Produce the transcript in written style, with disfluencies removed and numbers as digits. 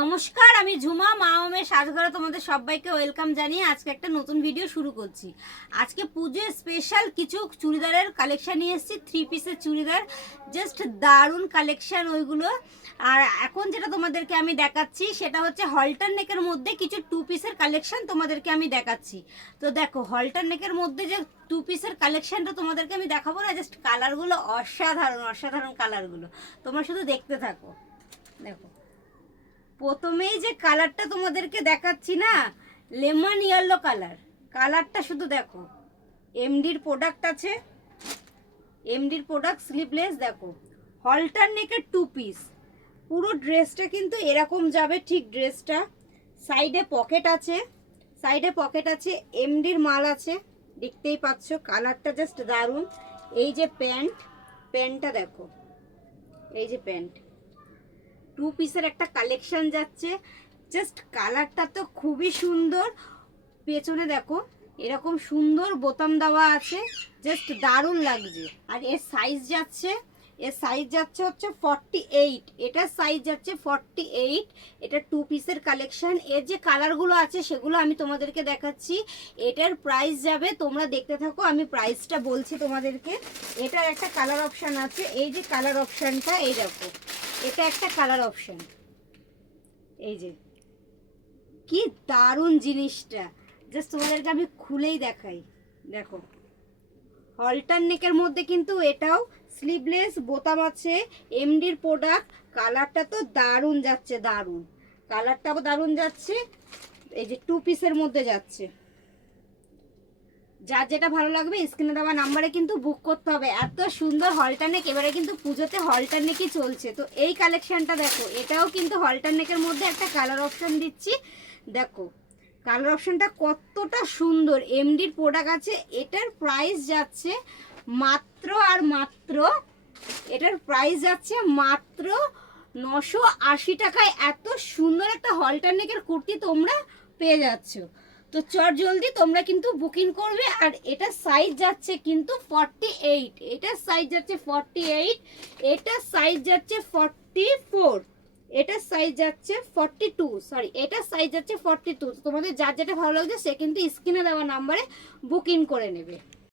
নমস্কার, আমি ঝুমা মামের সাজঘরে তোমাদের সবাইকে ওয়েলকাম জানিয়ে আজকে একটা নতুন ভিডিও শুরু করছি। আজকে পুজোর স্পেশাল কিছু চুড়িদারের কালেকশন নিয়ে এসেছি, 3 পিসের চুড়িদার, জাস্ট দারুণ কালেকশন ওইগুলো। আর এখন যেটা তোমাদেরকে আমি দেখাচ্ছি সেটা হচ্ছে হলটার নেকের মধ্যে কিছু 2 পিসের কালেকশন তোমাদেরকে আমি দেখাচ্ছি। তো দেখো, হলটার নেকের মধ্যে যে 2 পিসের কালেকশনটা তোমাদেরকে আমি দেখাবো না, জাস্ট কালারগুলো অসাধারণ অসাধারণ কালারগুলো, তোমরা শুধু দেখতে থাকো। দেখো, প্রথমেই যে কালারটা তোমাদেরকে দেখাচ্ছি না, লেমন ইয়েলো কালার, কালারটা শুধু দেখো। এমডির প্রোডাক্ট আছে, এমডির প্রোডাক্ট, স্লিভলেস। দেখো, হলটার নেকের 2 পিস, পুরো ড্রেসটা কিন্তু এরকম যাবে, ঠিক ড্রেসটা। সাইডে পকেট আছে, সাইডে পকেট আছে, এমডির মাল আছে, দেখতেই পাচ্ছ। কালারটা জাস্ট দারুণ। এই যে প্যান্ট, প্যান্টটা দেখো, এই যে প্যান্ট, 2 পিসের একটা কালেকশন যাচ্ছে। জাস্ট কালারটা তো খুবই সুন্দর। পেছনে দেখো এরকম সুন্দর বোতাম দেওয়া আছে, জাস্ট দারুণ লাগছে। আর এর সাইজ যাচ্ছে, এর সাইজ যাচ্ছে হচ্ছে 48, এটার সাইজ যাচ্ছে 48। এটা 2 পিসের কালেকশন। এর যে কালারগুলো আছে সেগুলো আমি তোমাদেরকে দেখাচ্ছি। এটার প্রাইস যাবে, তোমরা দেখতে থাকো, আমি প্রাইসটা বলছি তোমাদেরকে। এটার একটা কালার অপশান আছে, এই যে কালার অপশানটা, এই দেখো, এটা একটা কালার অপশন। এই যে কি দারুণ জিনিসটা, জাস্ট তোমাদেরকে আমি খুলেই দেখাই। দেখো, হলটার নেকের মধ্যে কিন্তু এটাও স্লিভলেস, বোতাম আছে, এমডির প্রোডাক্ট। কালারটা তো দারুণ যাচ্ছে, দারুণ কালারটাও দারুণ যাচ্ছে। এই যে 2 পিসের মধ্যে যাচ্ছে। যার যেটা ভালো লাগবে স্ক্রিনে দেওয়া নাম্বারে কিন্তু বুক করতে হবে। এত সুন্দর হলটার নেক, এবারে কিন্তু পুজোতে হলটার নেকই চলছে। তো এই কালেকশনটা দেখো, এটাও কিন্তু হলটার নেকের মধ্যে একটা কালার অপশন দিচ্ছি। দেখো কালার অপশনটা কতটা সুন্দর, এমডির প্রোডাক্ট আছে। এটার প্রাইস যাচ্ছে মাত্র আর মাত্র, এটার প্রাইস যাচ্ছে মাত্র 980 টাকায়। এত সুন্দর একটা হলটার নেকের কুর্তি তোমরা পেয়ে যাচ্ছ। তো চট জলদি তোমরা কিন্তু বুকিং করবে। আর এটা সাইজ যাচ্ছে কিন্তু 48, এটার সাইজ যাচ্ছে 48, এটার সাইজ যাচ্ছে 44, এটার সাইজ যাচ্ছে 42, সরি, এটার সাইজ যাচ্ছে 42। তোমাদের যার যেটা ভালো লাগছে সে কিন্তু স্ক্রিনে দেওয়া নাম্বারে বুকিং করে নেবে।